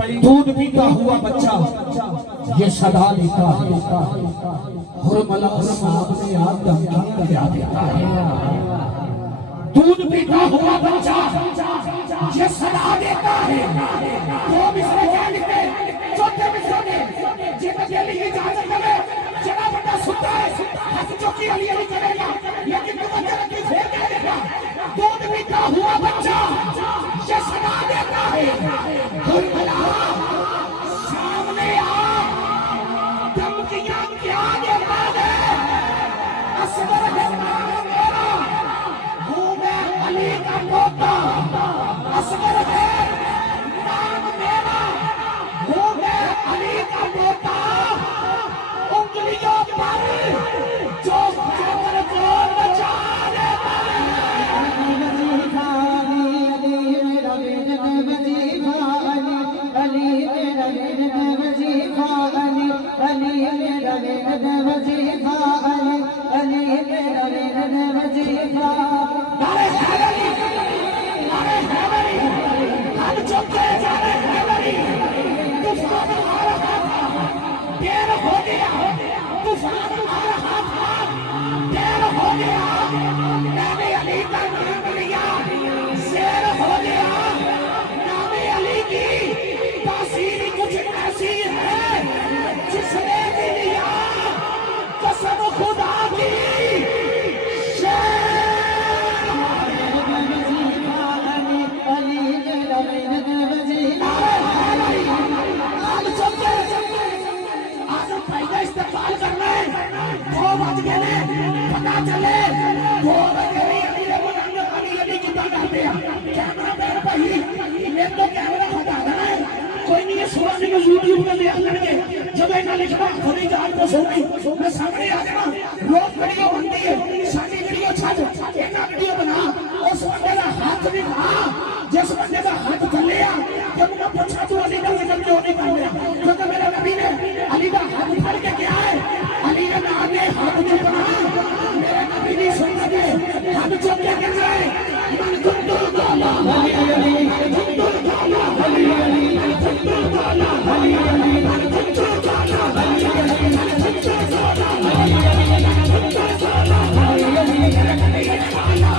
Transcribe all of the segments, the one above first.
दूध पीता हुआ बच्चा ये सदा लेता है, हुरमला सामने आदम की क्या देता है। दूध पीता हुआ बच्चा ये सदा देता है। दो मिसरे क्या लिखते, चौथे मिसरे में जितना के लिए इजाजत है जरा बड़ा सुनता है, हंस चौकी अली अली करेगा, लेकिन तुम जरा की फेर क्या देगा। दूध पीता हुआ बच्चा ये सदा देता है, हुरमला सामने आ धमकियां क्या देता है। असगर है नाम मेरा, हूँ मैं अली का पोता। असगर है नाम मेरा, हूँ मैं अली का पोता। उंगलियों पर जो जाकर जोर मचा देता जब एक लिखना खुली जान को सोई मैं सामने आ जाना। रोज वीडियो बनती है, सारी वीडियो छाड़ एक वीडियो बना। उस बंदे का हाथ भी खा, जिस बंदे का हाथ चले जब मैं पूछा तो अली का जिक्र क्यों नहीं कर रहा, क्योंकि मेरे नबी ने अली का हाथ फड़ के क्या है, अली ने आगे हाथ चुकना। मेरे नबी ने सुन के हाथ चुक के कह रहे मन कुंदुल काला अली अली मन कुंदुल काला अली अली मन कुंदुल काला अली अली मन कुंदुल काला अली अली मन कुंदुल काला अली अली मन कुंदुल काला अली अली मेरे नबी ने काला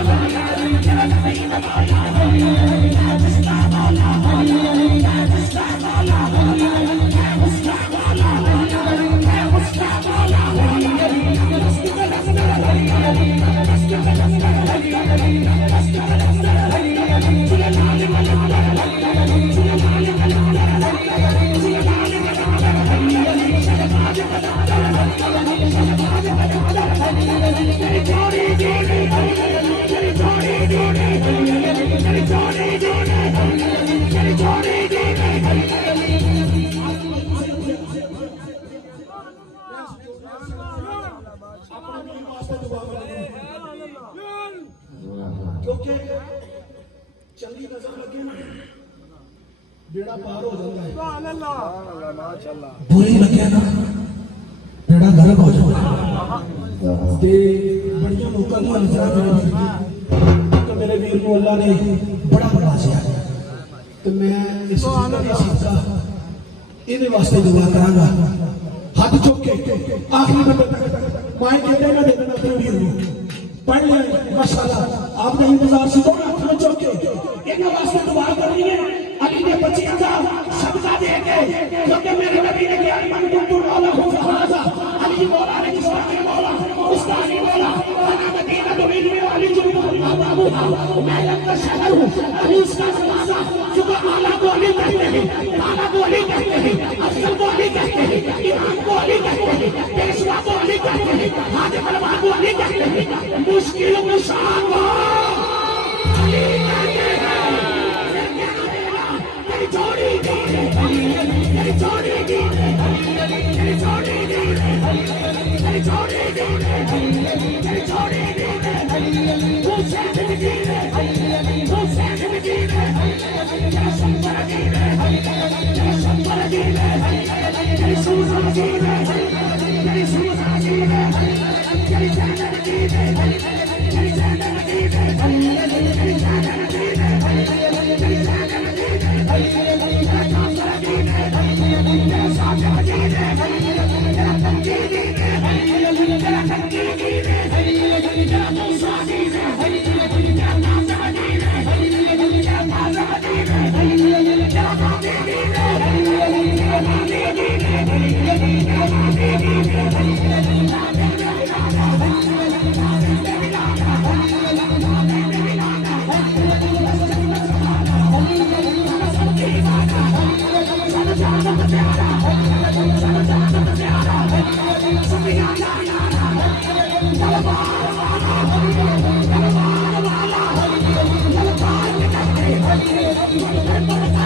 मेरा नबी ने काला अली अली उसका काला अली अली उसका काला अली अली उसका काला अली अली उसका काला अली अली उसका काला अली अली क्योंकि चंगी नजर लगे ना बेड़ा पार हो जाता है, बुरी लगे ना बेड़ा गर्क हो जाता है। ते बड़िया लोगों को नजर मेरे वीर को अल्लाह ने बड़ा नवाजा है, तो मैं इस ये वास्ते दुआ करांगा। हाथ चुक के आखिरी नंबर तक माए कहते मैं देना अपने वीर को पढ़ ले माशाल्लाह। आपने इंतजार से दो हाथ में चुक के इन वास्ते दुआ करनी है। अली ने बच्चियों का सदका दे के, क्योंकि मेरे नबी ने कहा मन तुम मौला हो रहा अली मौला ने किसका के मौला उसका अली मौला खाना मदीना तो वीर में अली जो बाबू मैं लगता शहर हूं अली उसका दरवाजा जो आला को अली कहते हैं, आला को अली कहते हैं, अफजल को अली कहते हैं, इमाम को अली कहते हैं, पेशवा को अली कहते हैं, हाजी मलबा को अली कहते हैं, मुश्किल मुशाक को अली कहते हैं। तेरी जोड़ी दी तेरी जोड़ी दी तेरी जोड़ी दी तेरी जोड़ी दी तेरी जोड़ी दी तू सैन दी तू सैन दी तेरा संपर दी तेरा संपर दी तेरी सूजा दी तेरी सूजा दी तेरी जान दी तेरी जान दी तेरी जान दी तेरी जान दी Hallelujah.